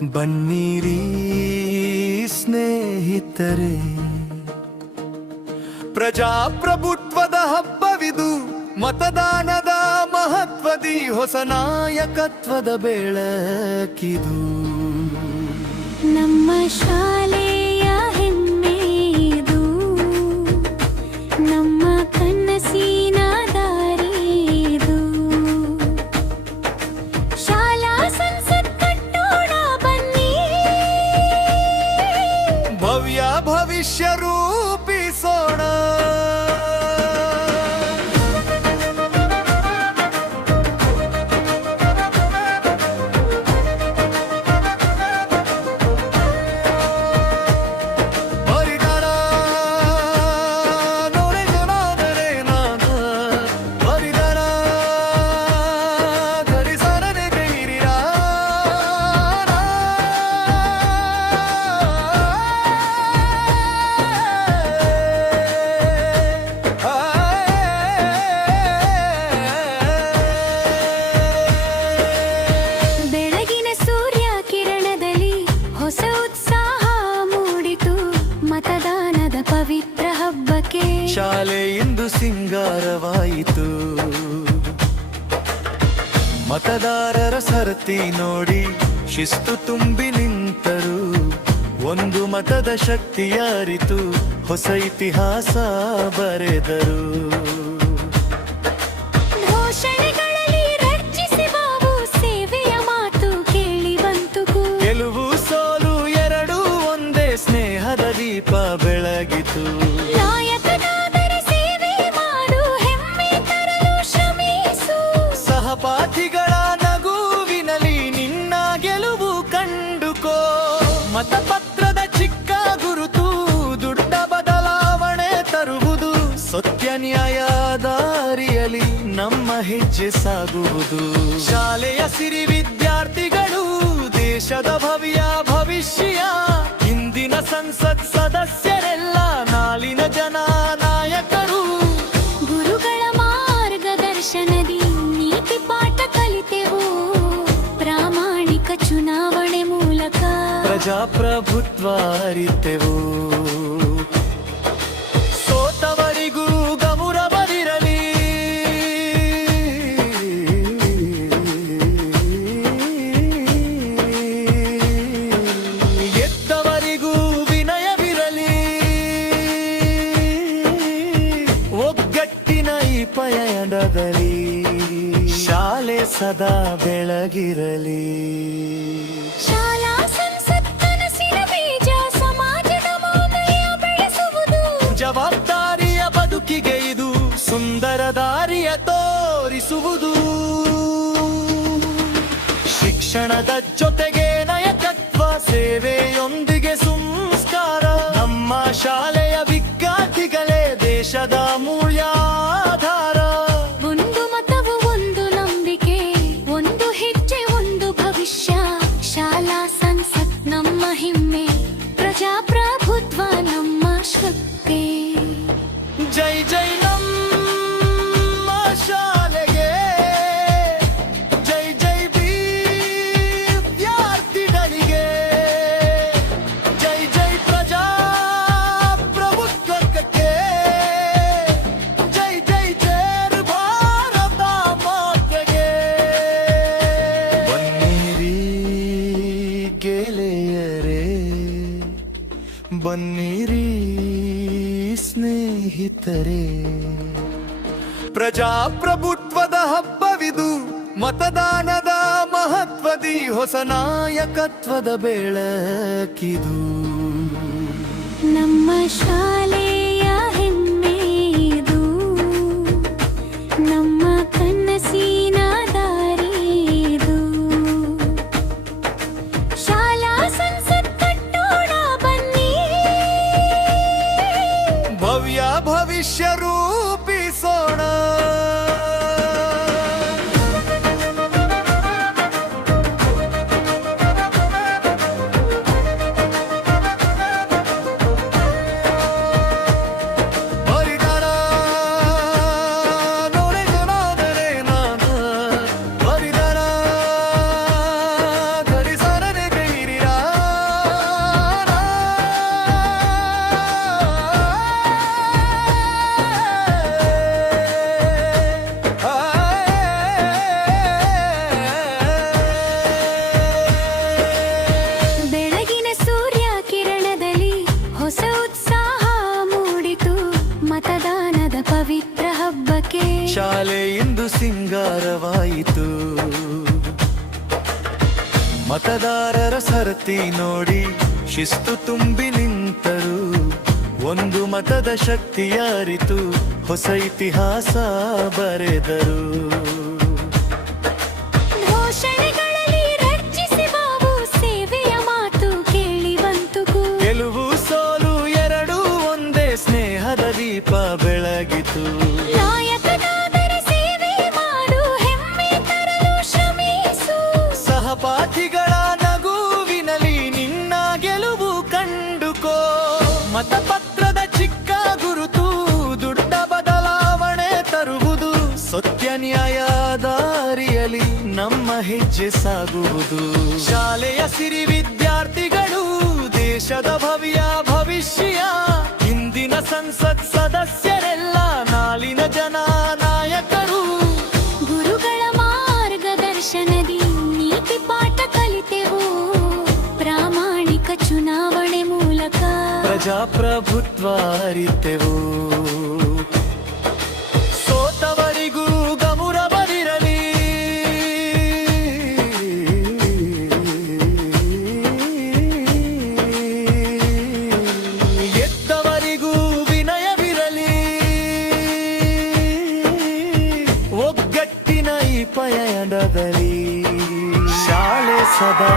ಬನ್ನಿರಿ ಸ್ನೇಹಿತರೆ, ಪ್ರಜಾಪ್ರಭುತ್ವದ ಹಬ್ಬವಿದು, ಮತದಾನದ ಮಹತ್ವದಿ ಹೊಸ ನಾಯಕತ್ವದ ಬೆಳಕಿದು. ನಮ್ಮ ಶಾಲೆಯ ಹೆಮ್ಮೆಯಿದು, ನಮ್ಮ ಕನಸಿನ ದಾರಿದು. ಶಾಲಾ ಸಂಸತ್ ಕಟ್ಟೋಣ ಬನ್ನಿ, ಭವ್ಯ ಭವಿಷ್ಯ ರೂಪಿಸೋಣ. ಶಾಲೆ ಇಂದು ಸಿಂಗಾರವಾಯಿತು, ಮತದಾರರ ಸರತಿ ನೋಡಿ ಶಿಸ್ತು ತುಂಬಿ ನಿಂತರು. ಒಂದು ಮತದ ಶಕ್ತಿ ಅರಿತು ಹೊಸ ಇತಿಹಾಸ ಬರೆದರು. ಘೋಷಣೆಗಳಲ್ಲಿ ರಚಿಸಿ ಬಾಬು ಸೇವೆಯ ಮಾತು ಕೇಳಿ ಬಂತು. ಗೆಲುವು ಸೋಲು ಎರಡೂ ಒಂದೇ, ಸ್ನೇಹದ ದೀಪ ಬೆಳಗಿತು. ಸಹಪಾಠಿಗಳ ನಗುವಿನಲಿ ನಿನ್ನ ಗೆಲುವು ಕಂಡುಕೋ. ಮತಪತ್ರದ ಚಿಕ್ಕ ಗುರುತು ದೊಡ್ಡ ಬದಲಾವಣೆ ತರುವುದು. ಸತ್ಯ ನ್ಯಾಯ ದಾರಿಯಲ್ಲಿ ನಮ್ಮ ಹೆಜ್ಜೆ ಸಾಗುವುದು. ಶಾಲೆಯ ಸಿರಿ ವಿದ್ಯಾರ್ಥಿಗಳು ದೇಶದ ಭವ್ಯ ಭವಿಷ್ಯ. ಇಂದಿನ ಸಂಸತ್ ಸದಸ್ಯರೆಲ್ಲ ನಾಳಿನ ಜನ ನಾಯಕರು. ಗುರುಗಳ ಮಾರ್ಗದರ್ಶನದಿ ನೀತಿ ಪಾಠ ಕಲಿತೆವು, ಪ್ರಾಮಾಣಿಕ ಚುನಾವಣೆ ಮೂಲಕ ಪ್ರಜಾಪ್ರಭುತ್ವ ಅರಿತೆವು. ಸೋತವರಿಗೂ ಗೌರವವಿರಲಿ, ಗೆದ್ದವರಿಗೂ ವಿನಯವಿರಲಿ. ಒಗ್ಗಟ್ಟಿನ ಈ ಪಯಣದಲ್ಲಿ ಶಾಲೆ ಸದಾ ಬೆಳಗಿರಲಿ. ಶಾಲಾ ಸಂಸತ್ ಕನಸಿನ ಬೀಜ ಸಮಾಜದ ಮೌಲ್ಯ ಬೆಳೆಸುವುದು. ಜವಾಬ್ದಾರಿಯ ಬದುಕಿಗೆ ಇದು ಸುಂದರ ದಾರಿಯ ತೋರಿಸುವುದು. ಶಿಕ್ಷಣದ ಜೊತೆಗೆ ನಾಯಕತ್ವ, ಸೇವೆಯೊಂದಿಗೆ ಸಂಸ್ಕಾರ. ನಮ್ಮ ಶಾಲೆಯ ವಿದ್ಯಾರ್ಥಿಗಳೇ ದೇಶದ ಮೂಲ್ಯಾಧಾರ. ಒಂದು ಮತವು ಒಂದು ನಂಬಿಕೆ, ಒಂದು ಹೆಜ್ಜೆ ಒಂದು ಭವಿಷ್ಯ. ಶಾಲಾ ಸಂಸತ್ ನಮ್ಮ ಹಿಮ್ಮೆ, ಪ್ರಜಾಪ್ರಭುತ್ವ ನಮ್ಮ ಶಕ್ತಿ. ಜೈ ಜೈ ನಮ್ಮ ಶಾಲೆಗೆ, ಜೈ ಜೈ ವಿದ್ಯಾರ್ಥಿಗಳಿಗೆ, ಜೈ ಜೈ ಪ್ರಜಾಪ್ರಭುತ್ವಕ್ಕೆ, ಜೈ ಜೈ ಜಯ ಭಾರತ ಮಾತೆಗೆ. ಬನ್ನಿರಿ ಗೆಳೆಯರೇ, ಬನ್ನಿರಿ ಸ್ನೇಹಿತರೆ, ಪ್ರಜಾಪ್ರಭುತ್ವದ ಹಬ್ಬವಿದು, ಮತದಾನದ ಮಹತ್ವದಿ ಹೊಸ ನಾಯಕತ್ವದ ಬೆಳಕಿದು. ನಮ್ಮ ಶಾಲೆಯ ಹೆಮ್ಮೆಯಿದು, ನಮ್ಮ ಕನಸಿನ ದಾರಿದು. ಶಾಲಾ ಸಂಸತ್ ಕಟ್ಟೋಣ ಬನ್ನಿ, ಭವ್ಯ ಭವಿಷ್ಯ ರೂಪಿಸೋಣ. ಮತದಾರರ ಸರತಿ ನೋಡಿ ಶಿಸ್ತು ತುಂಬಿ ನಿಂತರು, ಒಂದು ಮತದ ಶಕ್ತಿಯ ಅರಿತು ಹೊಸ ಇತಿಹಾಸ ಬರೆದರು. ಘೋಷಣೆಗಳಲ್ಲಿ ರಚಿಸಿ ಬಾಬು ಸೇವೆಯ ಮಾತು ಕೇಳಿ ಬಂತು. ಗೆಲುವು ಸೋಲು ಎರಡೂ ಒಂದೇ, ಸ್ನೇಹದ ದೀಪ ಬೆಳಗಿತು. ನಾಯಕನಾದರೆ ಸೇವೆ ಮಾಡು, ಹೆಮ್ಮೆ ತರಲು ಶ್ರಮಿಸು. ಸಹಪಾಠಿಗಳ ನಗುವಿನಲಿ ನಿನ್ನ ಗೆಲುವು ಕಂಡುಕೋ. ಮತಪತ್ರದ ಚಿಕ್ಕ ಗುರುತು ದೊಡ್ಡ ಬದಲಾವಣೆ ತರುವುದು, ಸತ್ಯ ನ್ಯಾಯ ದಾರಿಯಲ್ಲಿ ನಮ್ಮ ಹೆಜ್ಜೆ ಸಾಗುವುದು. ಶಾಲೆಯ ಸಿರಿ ವಿದ್ಯಾರ್ಥಿಗಳು ದೇಶದ ಭವಿಷ್ಯ, ಇಂದಿನ ಸಂಸತ್ ಸದಸ್ಯರೆಲ್ಲ ನಾಳಿನ ನಾಯಕರು. ಗುರುಗಳ ಮಾರ್ಗದರ್ಶನದಿ ನೀತಿ ಪಾಠ ಕಲಿತೆವು, ಪ್ರಾಮಾಣಿಕ ಚುನಾವಣೆ ಮೂಲಕ ಪ್ರಜಾಪ್ರಭುತ್ವ ಅರಿತೆವು. ಸೋತವರಿಗೂ ಗಮುರಬದಿರಲಿ, ಗೆದ್ದವರಿಗೂ ವಿನಯವಿರಲಿ. ಒಗ್ಗಟ್ಟಿನ ಈ ಪಯಣದಲ್ಲಿ ಶಾಲೆ ಸದಾ